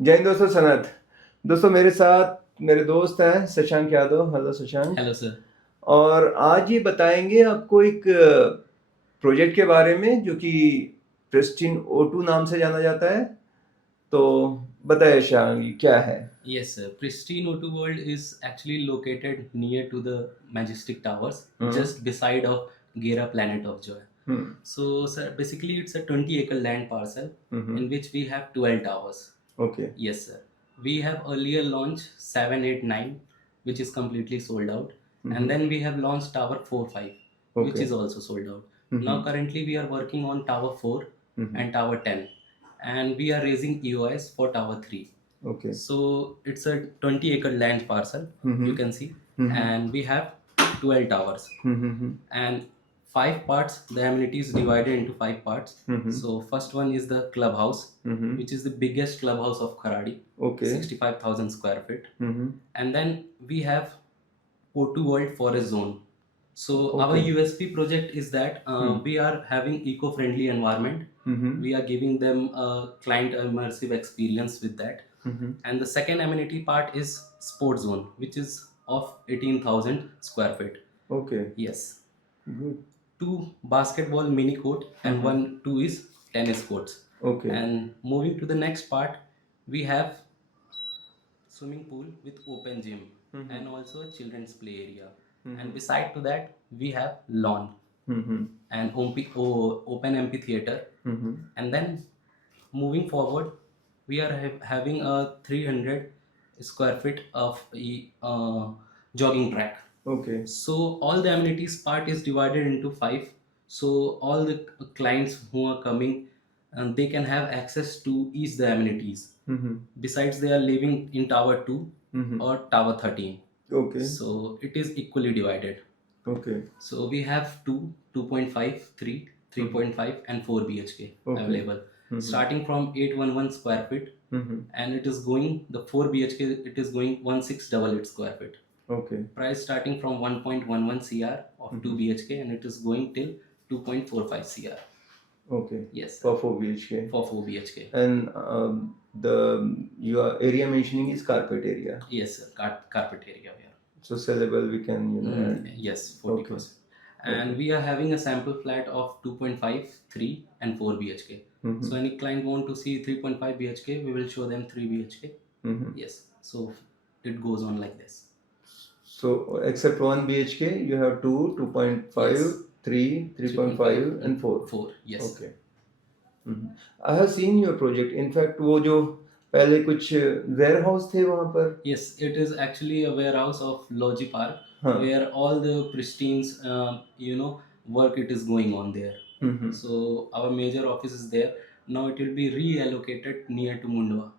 जय हिंद दोस्तों, सनत। दोस्तों मेरे साथ मेरे दोस्त हैं Shashank Yadav. Hello Shashank. Hello sir. और आज ये बताएंगे आपको एक प्रोजेक्ट के बारे में जो कि प्रिस्टीन O2 नाम से जाना जाता है। तो बताइए शशांक, ये क्या है? Yes, sir. Pristine O2 World is actually located near to the Majestic Towers, hmm. just beside of Gera Planet of Joy. Hmm. So, sir, basically it's a 20-acre land parcel hmm. in which we have 12 towers. Okay. Yes, sir. We have earlier launched 7, 8, 9, which is completely sold out. And hmm. then we have launched Tower 4, 5, which okay. is also sold out. Now, hmm. currently, we are working on Tower 4 hmm. and Tower 10. And we are raising EOIs for Tower 3. Okay. So it's a 20-acre land parcel, hmm. you can see, hmm. and we have 12 towers hmm. and five parts. The amenity is divided into five parts. Hmm. So first one is the clubhouse, hmm. which is the biggest clubhouse of Kharadi, okay. 65,000 square feet. Hmm. And then we have O2 World Forest Zone. So our okay. USP project is that we are having eco-friendly environment. Hmm. We are giving them a client immersive experience with that. Hmm. And the second amenity part is sports zone, which is of 18,000 square feet. Okay. Yes, good. two basketball mini court and hmm. two is tennis courts. Okay. And moving to the next part, we have swimming pool with open gym hmm. and also a children's play area. And hmm. beside to that, we have lawn hmm. and open amphitheater. Hmm. And then moving forward, we are having a 300 square feet of jogging track. Okay. So all the amenities part is divided into five. So all the clients who are coming, they can have access to each the amenities. Hmm. Besides, they are living in Tower 2 hmm. or Tower 13. Okay. So it is equally divided. Okay. So we have 2, 2.5, 3, hmm. 3.5, and 4 BHK okay. available. Hmm. Starting from 811 square feet, hmm. and it is going, the 4 BHK, it is going 1688 square feet. Okay. Price starting from 1.11 CR of 2 hmm. BHK, and it is going till 2.45 CR. Okay. Yes, sir. For 4 BHK. For 4 BHK. And the your area mentioning is carpet area. Yes, sir. Carpet area we are. So sellable we can add. Yes, Okay. 40%. And Okay. we are having a sample flat of 2.5, 3, and 4 BHK. Mhm. So any client want to see 3.5 BHK, we will show them 3 BHK. Mhm. Yes. So it goes on like this. So except 1 BHK, you have 2, 2.5, Yes. 3, 3.5, and 4. 4. Yes. Okay. I have seen your project. In fact, वो जो पहले कुछ warehouse थे वहाँ पर. Yes, it is actually a warehouse of Logi Park हाँ. where all the Pristine's, work it is going on there. Mhm. So our major office is there. Now it will be reallocated near to Mundwa.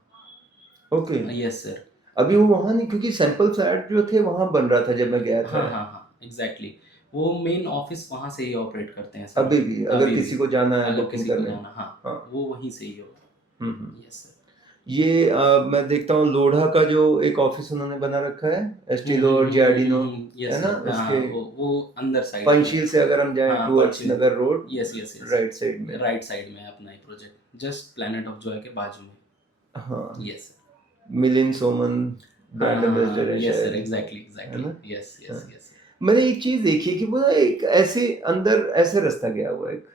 Okay. Yes, sir. अभी वो वहाँ नहीं, क्योंकि sample flat जो थे वहाँ बन रहा था जब मैं गया था. हाँ हाँ हाँ, एग्जैक्टली। वो मेन ऑफिस वहाँ से ही ऑपरेट करते हैं सर। अभी भी अगर अभी किसी भी को जाना है अगर बुकिंग किसी को करने. जाना, हाँ, हाँ. वो वहीं से ही होगा। हम्म. Yes sir. ये मैं देखता हूँ लोढ़ा का जो एक ऑफिस उन्होंने बना रखा है, एस्टिलो और जियार्डिनो, यस है ना, सर। हाँ, इसके वो अंदर साइड पंचशील से अगर हम जाएं हाँ, towards Panchsheel. Nagar road, yes yes yes, right side में. राइट साइड में है अपना ही project, just Planet of Joy के बाजू में। हाँ. Yes sir. Milind Soman brand ambassador है यस सर, शायद, एग्जैक्टली है एग्जैक्टली। ना. यस हाँ. Yes yes. मैंने एक चीज देखी कि वो एक ऐसे अंदर ऐसे रास्ता गया हुआ है एक,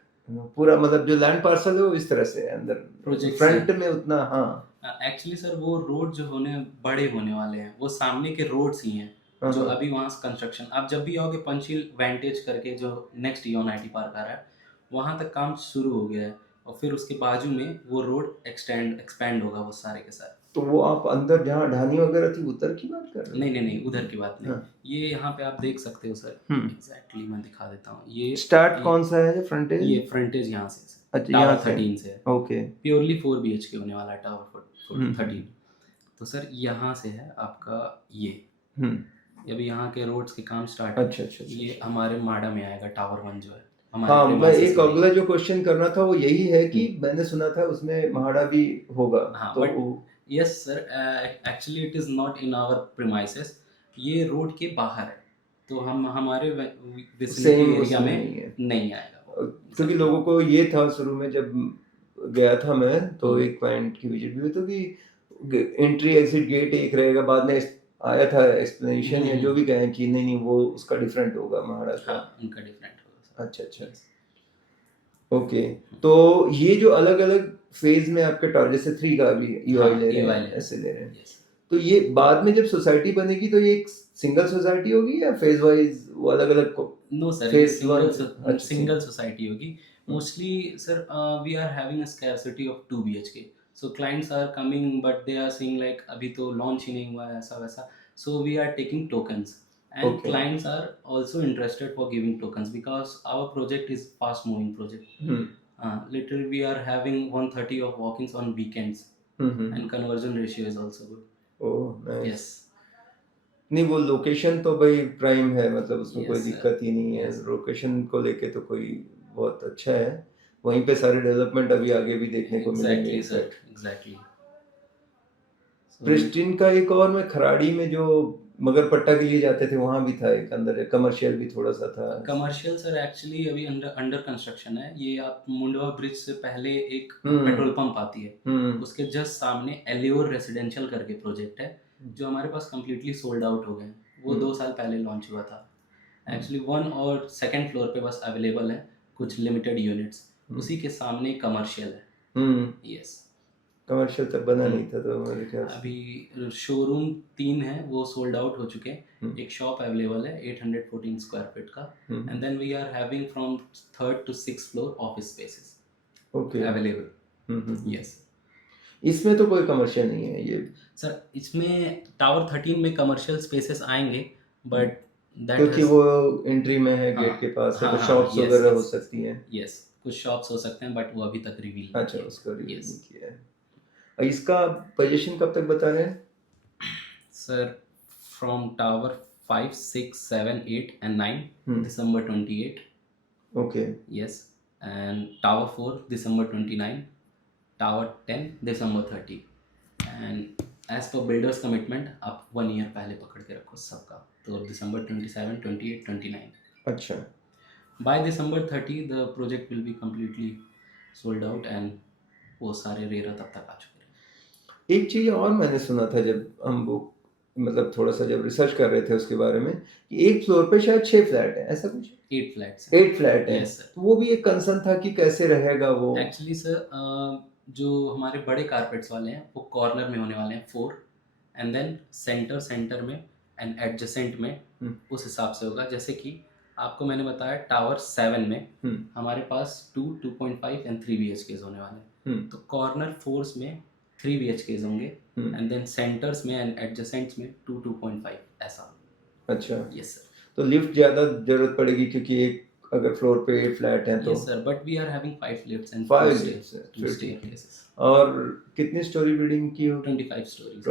पूरा मतलब जो लैंड पार्सल है वो इस तरह से है अंदर प्रोजेक्ट फ्रंट में उतना. हाँ. एक्चुअली सर वो रोड जो बड़े होने वाले हैं, वो सामने के रोड्स ही हैं हाँ, जो हाँ. अभी वहाँ कंस्ट्रक्शन। आप जब भी आओगे पंचशील वेंटेज करके जो नेक्स्ट इओन आईटी पार्क आ रहा है, वहाँ तक काम शुरू हो गया है, और फिर उसके बाजू में वो रोड एक्सपेंड होगा वो सारे के सारे। तो वो आप अंदर जहाँ ढानी वगैरह थी उधर की बात कर रहे हो? नहीं नहीं नहीं, उधर की बात नहीं। हाँ. ये यहाँ पे आप देख सकते हो सर, हम्म. एग्जैक्टली मैं दिखा देता हूँ। ये स्टार्ट कौन सा है जो फ्रंटेज? ये फ्रंटेज यहाँ से सर, अच्छा, यहाँ टावर से. 13 से है। ओके. प्योरली 4 BHK होने वाला है टावर हम्म. 13। तो सर यहाँ से है आपका ये, हम्म. अभी यहाँ के रोड्स के काम स्टार्ट। अच्छा अच्छा. ये हमारे माडा में आएगा टावर 1 जो है हाँ, मैं premises एक में। अगला जो क्वेश्चन करना था वो यही है कि मैंने सुना था उसमें महाड़ा भी होगा. हाँ, तो but yes sir, actually it is not in our premises, ये रोड के बाहर है, तो हम हमारे विसिनिटी सेम एरिया उसमें में नहीं है. नहीं आएगा वो। क्योंकि लोगों को ये था शुरू में जब गया था मैं तो हम्म। एक पॉइंट की विजिट भी हुई तो कि एंट्री एग्जिट गेट एक रहेगा, बाद में आया था एक्सप्लेनेशन या जो भी कहें कि नहीं नहीं वो उसका डिफरेंट होगा महाड़ा का। हाँ उनका डिफरेंट होगा अच्छा अच्छा, यस ओके। तो ये जो अलग अलग फेज में आपके टारगेट से 3 का अभी ईवाई ले रहे हैं, ऐसे ले रहे हैं, यस तो ये बाद में जब सोसाइटी बनेगी तो ये एक सिंगल सोसाइटी होगी या फेज वाइज वो अलग अलग को? नो सर ये फेज वन, अच्छा सिंगल सोसाइटी होगी mostly sir we are having a scarcity of 2 BHK so clients are coming but they are saying like अभी तो लॉन्च ही नहीं हुआ है ऐसा वैसा so we are taking tokens and Okay. clients are also interested for giving tokens because our project is fast moving project literally we are having 130 of walk-ins on weekends and conversion ratio is also good oh nice. yes नहीं वो location तो भाई prime है, मतलब उसमें कोई Yes, sir. दिक्कत ही नहीं है, Yes. लोकेशन को लेके तो कोई बहुत अच्छा है, वहीं पे सारे डेवलपमेंट अभी आगे भी देखने को मिलेंगे। exactly sir exactly so pristine का एक और, मैं खराड़ी में जो मगरपट्टा के लिए जाते थे वहां भी था एक, अंदर कमर्शियल भी थोड़ा सा था। कमर्शियल सर एक्चुअली अभी अंडर कंस्ट्रक्शन है ये आप मुंडवा ब्रिज से पहले एक पेट्रोल पंप आती है उसके जस्ट सामने एलियोर रेसिडेंशियल करके प्रोजेक्ट है जो हमारे पास कम्प्लीटली सोल्ड आउट हो गए वो 2 साल पहले लॉन्च हुआ था एक्चुअली 1 और 2nd फ्लोर पे बस अवेलेबल है कुछ लिमिटेड यूनिट्स उसी के सामने कमर्शियल है यस कमर्शियल तक बना नहीं था तो मेरे ख्याल से अभी शोरूम 3 है वो सोल्ड आउट हो चुके हैं एक शॉप अवेलेबल है 814 स्क्वायर फीट का and then we are having from 3rd to 6th floor office spaces okay available yes इसमें तो कोई कमर्शियल नहीं है ये सर इसमें टावर 13 में कमर्शियल स्पेसेस आएंगे बट क्योंकि वो एंट्री में है, गेट के पास है, तो शॉप्स वगैरह हो सकती हैं। यस कुछ शॉप्स हो सकते हैं बट वो अभी तक रिवील अच्छा उसका रिवील नहीं किया है। इसका पोजीशन कब तक बता रहे हैं sir from tower 5 6 7 8 and 9 December 28 okay yes and tower 4 December 29 tower 10 December 30 and as per builders commitment आप 1 year पहले पकड़ के रखो सबका तो December 27 28 29 अच्छा by December 30 the project will be completely sold out and वो सारे रेरा तब तक आ चुके हैं एक चीज और मैंने सुना था जब हम वो मतलब थोड़ा सा जब रिसर्च कर रहे थे उसके बारे में कि एक फ्लोर पे शायद 6 फ्लैट है, ऐसा कुछ 8 फ्लैट्स 8 फ्लैट है। Yes, sir. तो वो भी एक कंसर्न था कि कैसे रहेगा वो। एक्चुअली सर जो हमारे बड़े कारपेट्स वाले हैं वो कॉर्नर में होने वाले हैं 4 एंड देन सेंटर में एंड एडजेसेंट में उस हिसाब से होगा जैसे कि आपको मैंने बताया टावर 7 में हमारे पास 2 2.5 एंड 3 BHKs होने वाले हैं तो कॉर्नर 4s में 3 BHKs होंगे एंड देन सेंटर्स में एंड एडजेसेंट्स में 2 2.5 ऐसा। अच्छा यस सर तो लिफ्ट ज्यादा जरूरत पड़ेगी क्योंकि एक अगर फ्लोर पे 8 फ्लैट हैं तो। Yes sir but we are having 5 lifts and 5 lifts. और कितनी स्टोरी बिल्डिंग की हो? 25 स्टोरीज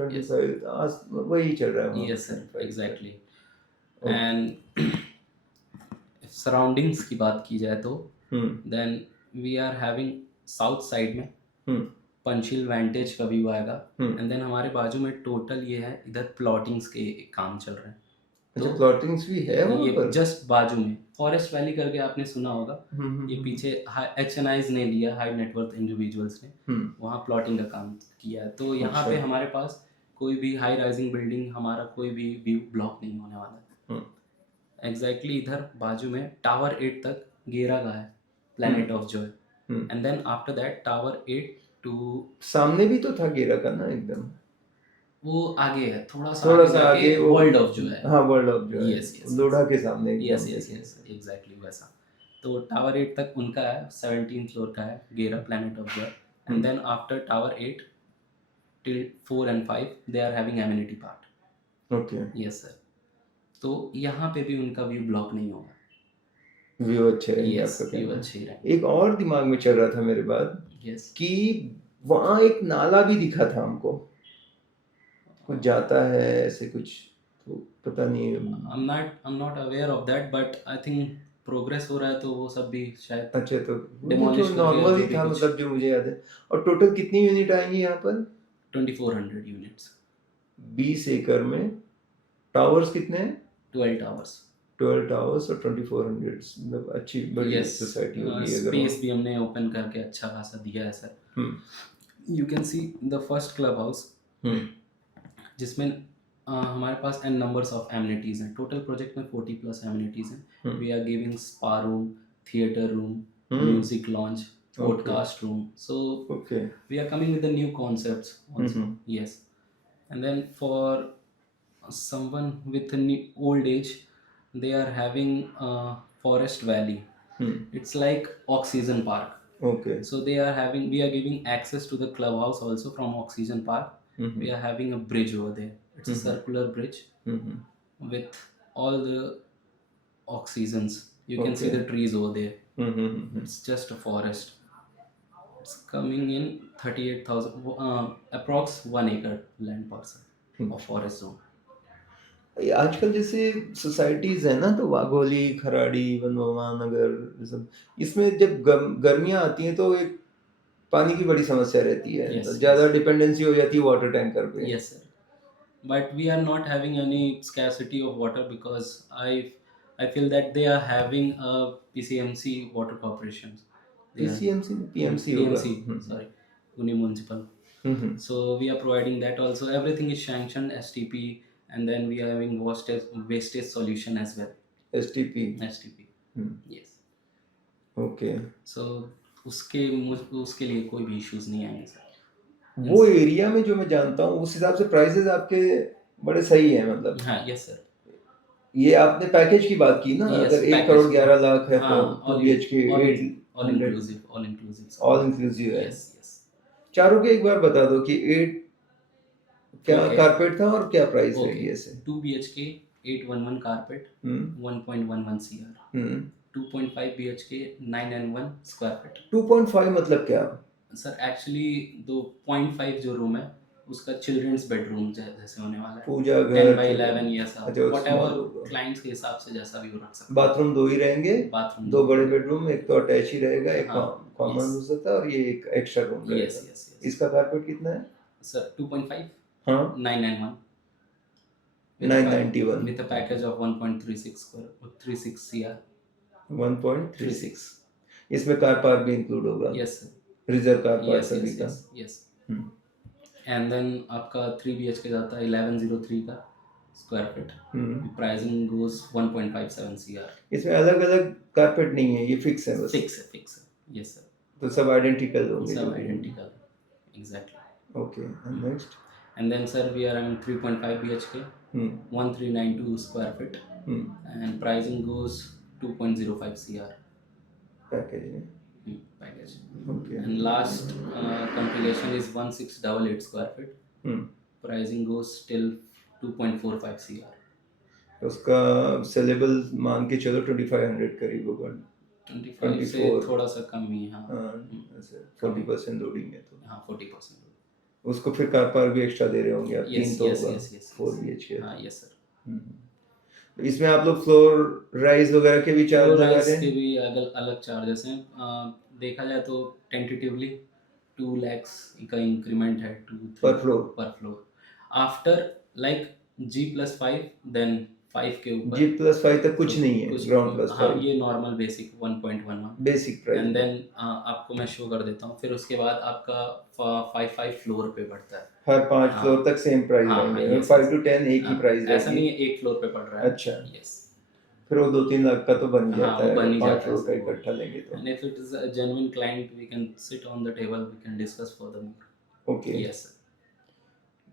25 आज वही चल रहा है। Yes sir exactly and surroundings की बात की जाए तो then we are having south side में पंचील वेंटेज का व्यू आएगा एंड देन हमारे बाजू में टोटल ये है इधर प्लॉटिंग्स के काम चल रहे हैं अच्छा प्लॉटिंग्स भी है वहाँ पर? जस्ट बाजू में फॉरेस्ट वैली करके आपने सुना होगा ये पीछे HNIs ने लिया हाई नेटवर्थ इंडिविजुअल्स ने वहाँ प्लॉटिंग का काम किया है तो यहाँ पे हमारे पास कोई भी हाई राइजिंग बिल्डिंग हमारा कोई भी व्यू ब्लॉक नहीं होने वाला है एग्जैक्टली इधर बाजू में टावर 8 तक गेरा का है planet of joy and then after that tower 8 to सामने भी तो था गेरा का ना एकदम वो आगे है थोड़ा सा आगे वर्ल्ड ऑफ जो है हाँ वर्ल्ड ऑफ जो है यस लोढ़ा के सामने यस एग्जैक्टली वैसा तो टावर 8 तक उनका है 17th फ्लोर का है Gera planet of joy and then after tower 8 till 4 and 5 they are having amenity part okay yes sir तो यहाँ पे भी उनका व्यू ब्लॉक नहीं होगा व्यू अच्छे रहेंगे यस आपका व्यू कहना। अच्छे ही रहेंगे एक और दिमाग में चल रहा था मेरे बाद यस कि वहाँ एक नाला भी दिखा था हमको कुछ जाता है ऐसे कुछ तो पता नहीं I'm not aware of that but I think progress हो रहा है तो वो सब भी शायद अच्छा तो Demolish करके नॉर्मल ही अभी था कुछ- मतलब जो मुझे याद है। और टोटल कितनी यूनिट आएंगी यहाँ पर? 2400 यूनिट्स 20 एकड़ में टावर्स कितने हैं? 12 टावर्स 12 टावर्स और 2400 मतलब अच्छी बड़ी यस सोसाइटी होगी अगर स्पेस भी हमने ओपन करके अच्छा खासा दिया है sir you can see the first club house, hmm जिसमें हमारे पास एन नंबर्स ऑफ एमिनिटीज़ हैं। टोटल प्रोजेक्ट में 40 प्लस एमिनिटीज़ हैं। Hmm we are giving spa room, theatre room, hmm music launch, okay podcast room. So okay we are coming with the new concepts also. Hmm Yes. And then for someone with an old age, they are having forest valley. Hmm It's like oxygen park. Okay So we are giving access to the clubhouse also from oxygen park. Hmm We are having a bridge over there. It's a hmm circular bridge hmm with all the oxygens. You can see okay the trees over there. Hmm It's just a forest. It's coming in 38,000, approx 1 acre land parcel of forest zone. ये आजकल जैसे societies है ना, तो वाघोली, खराड़ी, वनवा नगर, ये सब, इसमें जब गर्मियाँ आती हैं तो एक पानी की बड़ी समस्या रहती है, Yes, ज्यादा yes. डिपेंडेंसी हो जाती है वाटर टैंकर पे। Yes, sir. But we are not having any scarcity of water because I feel that they are having a PCMC water corporations. They are PCMC PMC होगा। PMC, sorry, Pune Municipal. Hmm So we are providing that also. Everything is sanctioned STP, and then we are having wastage solution as well. STP. STP. Yes. Okay, So उसके लिए कोई भी issues नहीं आएंगे sir. वो area में जो मैं जानता हूँ उस हिसाब से प्राइसेस आपके बड़े सही हैं, मतलब। हाँ, यस सर। ये आपने पैकेज की बात की ना, Yes, अगर 1 package. करोड़ 11 लाख है तो हाँ, 2 BHK all 800 inclusive, all inclusive sir. All inclusive है। Yes, yes. चारों के एक बार बता दो कि 8 क्या Okay. कारपेट था और क्या प्राइस Okay. रहेगी ऐसे। 2 BHK 811 carpet, hmm 1.11 CR. Hmm 2.5 BHK 9 and 1 square feet. 2.5 मतलब क्या? सर एक्चुअली दो 0.5 जो रूम है उसका चिल्ड्रंस बेडरूम जैसे होने वाला है। पूजा 10 घर by 11 या सब अच्छा, वट small एवर होगा। क्लाइंट्स के हिसाब से जैसा भी वो रख सकते हैं। बाथरूम 2 ही रहेंगे, बाथरूम 2 बड़े बेडरूम, एक तो अटैच ही रहेगा, एक हाँ, कॉमन yes. हो सकता है और ये एक एक्स्ट्रा रूम यस रहेगा। यस यस इसका कारपेट कितना है? सर 2.5 हाँ 991 991 with a package of 1.36 36 CR 1.36। इसमें कार पार्क भी इंक्लूड होगा? Yes reserve car park yes सभी यस का। Yes yes. एंड देन आपका 3 BHK जाता है 1103 का स्क्वायर फीट। प्राइसिंग गोस 1.57 CR। इसमें अलग अलग कारपेट नहीं है, ये फिक्स है बस? फिक्स है यस सर। तो सब आइडेंटिकल होंगे? सब identical exactly. Okay, and next? And then sir we are having 3.5 BHK 1392 square feet and pricing goes 2.05 CR package है। package. Okay, And last configuration is 1688 square feet. Pricing goes till 2.45 CR. तो उसका saleable मान के चलो 2500 करीब होगा। 25 से 24 थोड़ा सा कम ही। हाँ ऐसे 40% लोडिंग है तो। हाँ 40%। उसको फिर कार पार्क भी एक्स्ट्रा दे रहे होंगे आप? Yes, 3 तो yes, होगा yes, yes, 4 yes. BHK। हाँ यस सर। इसमें आप लोग फ्लोर राइज वगैरह के भी चार्ज लगा रहे के हैं? भी अलग चार्जेस हैं। देखा जाए तो टेंटेटिवली 2 lakhs का इंक्रीमेंट है पर फ्लोर? पर floor after like G+5 then 5 के ऊपर G+5 तक कुछ नहीं है, ग्राउंड प्लस हाँ 5 ये normal basic 1.11 basic price. And then आपको मैं शो कर देता हूँ। फिर उसके बाद आपका 5 फ्लोर पे बढ़ता है। हर 5 फ्लोर तक सेम प्राइस रहेंगे? 5 to 10 एक ही प्राइस ऐसा नहीं है एक फ्लोर पे पड़ रहा है। अच्छा, यस। फिर वो 2-3 लाख का तो बन ही जाता है, बन ही 5 जाता फ्लोर का है। इकट्ठा लेंगे तो। And if it is a genuine client, we can sit on the table, we can discuss furthermore. Okay, Yes, sir.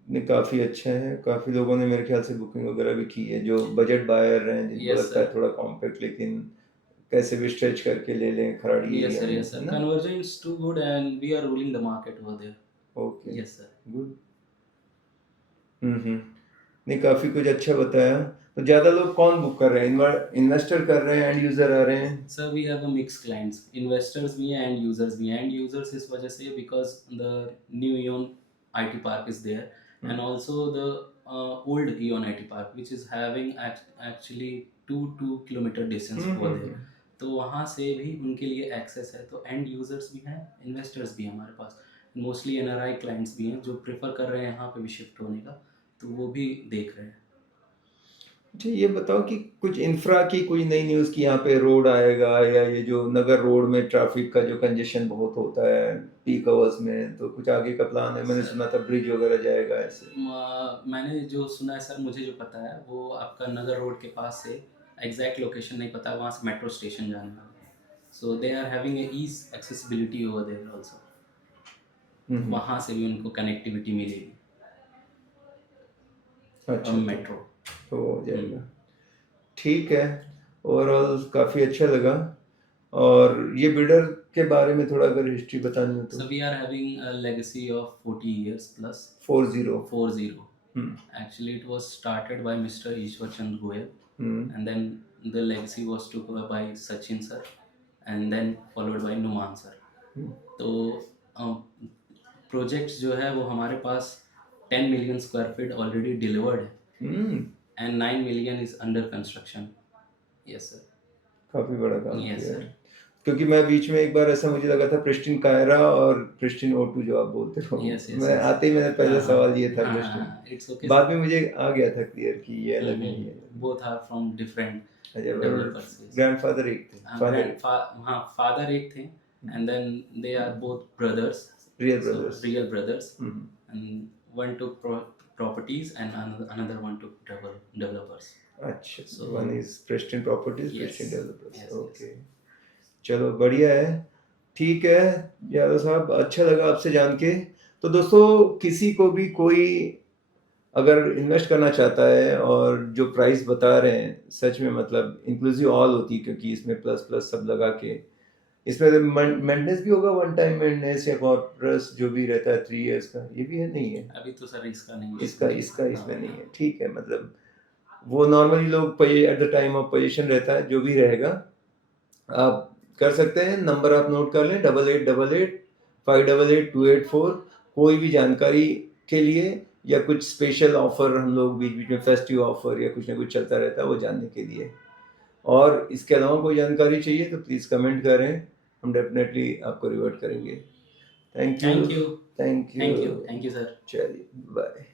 नहीं काफ़ी अच्छा है। काफ़ी लोगों ने मेरे ख्याल से बुकिंग वगैरह भी की है, जो बजट बायर हैं, जिनको Yes, लगता है sir. थोड़ा कॉम्पैक्ट लेकिन कैसे भी स्ट्रेच करके ले लें खराड़ी Yes, एरिया sir. में, Yes, sir. है ना? Conversion is too good, and we are ruling the market over there. Okay, Yes, sir. Good. नहीं काफ़ी कुछ अच्छा बताया। तो ज़्यादा लोग कौन बुक कर रहे हैं? इन्वेस्टर कर रहे हैं, एंड यूज़र आ रहे हैं? Sir, we have a mixed clients. Investors भी हैं and users भी हैं। And users इस वजह से because the new Eon IT park is there and also the old Eon IT park which is having actually 2 kilometer distance over there. तो वहाँ से भी उनके लिए एक्सेस है। तो एंड यूजर्स भी हैं, इन्वेस्टर्स भी हैं हमारे पास। मोस्टली NRI क्लाइंट्स भी हैं जो प्रेफर कर रहे हैं यहाँ पे भी शिफ्ट होने का, तो वो भी देख रहे हैं। अच्छा ये बताओ कि कुछ इंफ्रा की कोई नई न्यूज़ कि यहाँ पे रोड आएगा, या ये जो नगर रोड में ट्रैफिक का जो कंजेशन बहुत होता है पीक आवर्स में, तो कुछ आगे का प्लान है? मैंने सर सुना था ब्रिज वगैरह जाएगा ऐसे। मैंने जो सुना है सर, मुझे जो पता है वो आपका नगर रोड के पास से, एग्जैक्ट लोकेशन नहीं पता, वहाँ से मेट्रो स्टेशन जाने वाला है। So they are having a ease accessibility over there also. Hmm. वहाँ से भी उनको कनेक्टिविटी मिलेगी अच्छा, फ्रॉम मेट्रो। तो हो जाएगा। ठीक है, ओवरऑल काफ़ी अच्छा लगा। और ये बिल्डर के बारे में थोड़ा अगर हिस्ट्री बतानी हो तो। So we are having a legacy of 40 years plus. 40। 40. Hmm. Actually, it was started by Mr. Ishwar Chand Goyal, hmm. and then the legacy was took over by Sachin sir, and then followed by Numan sir. हम्म। तो projects जो है वो हमारे पास 10 million square feet already delivered है, hmm. And 9 million is under construction. Yes sir. काफ़ी बड़ा काम यस किया सर। है। क्योंकि मैं बीच में एक बार ऐसा मुझे लगा था प्रिस्टिन कायरा और प्रिस्टिन ओटू जो आप बोलते हो, यस यस मैं यस। आते ही मेरा हाँ पहला हाँ सवाल ये था हाँ प्रिस्टिन। हाँ, इट्स ओके बाद सर। में मुझे आ गया था क्लियर कि ये अलग नहीं है। बोथ आर फ्रॉम डिफरेंट अच्छा, डेवलपर्स। ग्रैंडफादर एक थे, फादर हाँ, फादर एक थे, and then they are both brothers, real so brothers. real brothers, and one took properties and another one took developers. अच्छा, So one is pristine properties, yes, pristine developers. yes, yes. Okay, चलो बढ़िया है। ठीक है यादव साहब, अच्छा लगा आपसे जान के। तो दोस्तों, किसी को भी कोई अगर इन्वेस्ट करना चाहता है, और जो प्राइस बता रहे हैं सच में मतलब इंक्लूसिव ऑल होती है, क्योंकि इसमें प्लस प्लस सब लगा के, इसमें मेंटेनेंस भी होगा, वन टाइम मेंटेनेंस या कॉर्पस जो भी रहता है 3 इयर्स का, ये भी है नहीं है? अभी तो सर इसका नहीं है। इसका इसका हाँ, इसमें नहीं है। ठीक है, मतलब वो नॉर्मली लोग पे at the time of position रहता है, जो भी रहेगा आप कर सकते हैं। नंबर आप नोट कर लें, 8888 588 284। कोई भी जानकारी के लिए या कुछ स्पेशल ऑफर हम लोग बीच बीच में फेस्टिव ऑफर या कुछ ना कुछ चलता रहता है, वो जानने के लिए। और इसके अलावा कोई जानकारी चाहिए तो प्लीज़ कमेंट करें, हम डेफिनेटली आपको रिवर्ट करेंगे। Thank you. Thank you thank you. Thank you sir. चलिए, बाय।